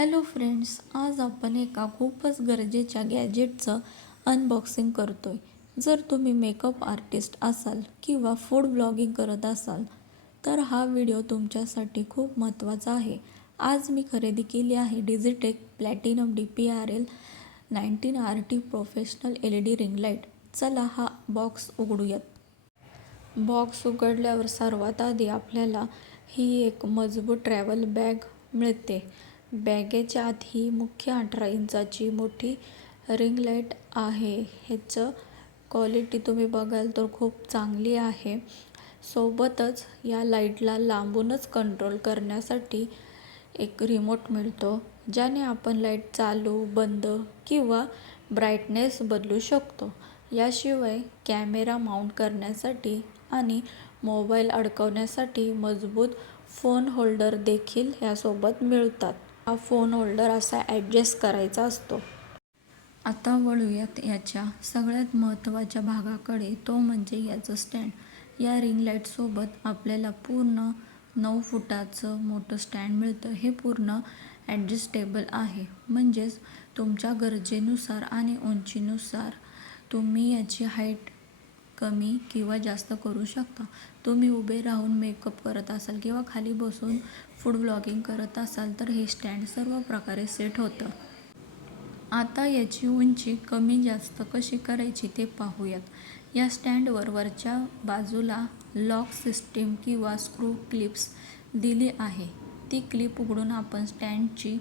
Hello friends, आज आपण एका खूपच गरजेच्या गॅजेटचं अनबॉक्सिंग करतोय. जर तुम्ही मेकअप आर्टिस्ट असाल किंवा फूड ब्लॉगिंग करत असाल तर हा व्हिडिओ तुमच्यासाठी खूप महत्त्वाचा आहे. आज मी खरेदी केली आहे Digitek platinum DPRL 19RT professional LED ring light. चला हा बॉक्स उघडूयात. बॉक्स उघडल्यावर सर्वात आधी आपल्याला ही एक मजबूत ट्रॅव्हल बॅग मिळते. बॅगेच्या आत ही मुख्य 18 इंचाची मोठी रिंग लाईट आहे. ह्याचं क्वालिटी तुम्ही बघाल तर खूप चांगली आहे. सोबतच या लाईटला लांबूनच कंट्रोल करण्यासाठी एक रिमोट मिळतो, ज्याने आपण लाईट चालू, बंद किंवा ब्राईटनेस बदलू शकतो. याशिवाय कॅमेरा माउंट करण्यासाठी आणि मोबाईल अडकवण्यासाठी मजबूत फोन होल्डर देखील यासोबत मिळतात. हा फोन होल्डर असा ॲडजस्ट करायचा असतो. आता वळूयात याच्या सगळ्यात महत्त्वाच्या भागाकडे, तो म्हणजे याचं स्टँड. या रिंग लाईटसोबत आपल्याला पूर्ण 9 फुटाचं मोठं स्टँड मिळतं. हे पूर्ण ॲडजस्टेबल आहे, म्हणजेच तुमच्या गरजेनुसार आणि उंचीनुसार तुम्ही याची हाईट कमी किंवा जास्त करू शकता. तुम्ही उभे राहून मेकअप करत असाल किंवा खाली बसून फूड ब्लॉगिंग करत असाल तर हे स्टँड सर्व प्रकारे सेट होतं. आता याची उंची कमी जास्त कशी करायची ते पाहूयात. या स्टँडवर वरच्या बाजूला लॉक सिस्टीम किंवा स्क्रू क्लिप्स दिली आहे. ती क्लिप उघडून आपण स्टँडची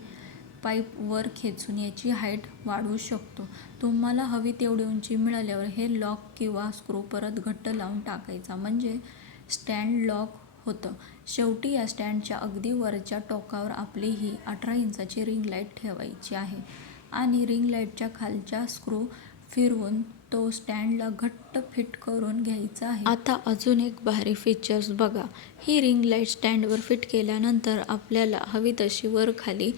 पाईप वर खेचून याची हाईट वाढवू शकतो. तुम्हाला हवी तेवढी उंची मिळाल्यावर हे लॉक किंवा स्क्रू परत घट्ट लावून टाकायचा, म्हणजे स्टँड लॉक होतं. शेवटी या स्टँडच्या अगदी वरच्या टोकावर आपली ही 18 इंचाची रिंग लाईट ठेवायची आहे आणि रिंग लाईटच्या खालच्या स्क्रू फिरवून तो स्टँडला घट्ट फिट करून घ्यायचा आहे. आता अजून एक भारी फीचर्स बघा. ही रिंग लाईट स्टँडवर फिट केल्यानंतर आपल्याला हवी तशी वर खाली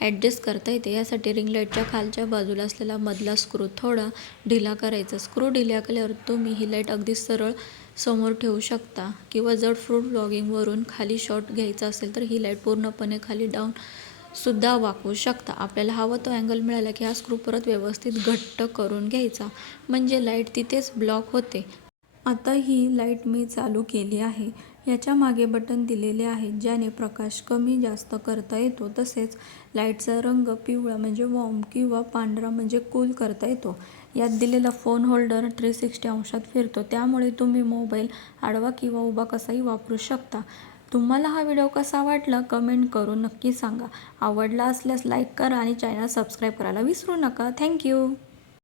ॲडजस्ट करता येते. यासाठी रिंग लाईटच्या खालच्या बाजूला असलेला मधला स्क्रू थोडा ढिला करायचा. स्क्रू ढिला केल्यावर तुम्ही ही लाईट अगदी सरळ समोर ठेवू शकता किंवा जर फूड ब्लॉगिंगवरून खाली शॉट घ्यायचा असेल तर ही लाईट पूर्णपणे खाली डाऊन सुद्धा वाकवू शकता. आपल्याला हवा तो अँगल मिळाला की हा स्क्रू परत व्यवस्थित घट्ट करून घ्यायचा, म्हणजे लाईट तिथेच ब्लॉक होते. आता ही लाईट मी चालू केली आहे. याच्या मागे बटन दिलेले आहे, ज्याने प्रकाश कमी जास्त करता येतो. तसेच लाईटचा रंग पिवळा म्हणजे वॉर्म किंवा पांढरा म्हणजे कूल करता येतो. यात दिलेला फोन होल्डर 360 अंशात फिरतो, त्यामुळे तुम्ही मोबाईल आडवा किंवा उभा कसाही वापरू शकता. तुम्हाला हा व्हिडिओ कसा वाटला कमेंट करून नक्की सांगा. आवडला असल्यास लाईक करा आणि चॅनल सबस्क्राईब करायला विसरू नका. थँक्यू.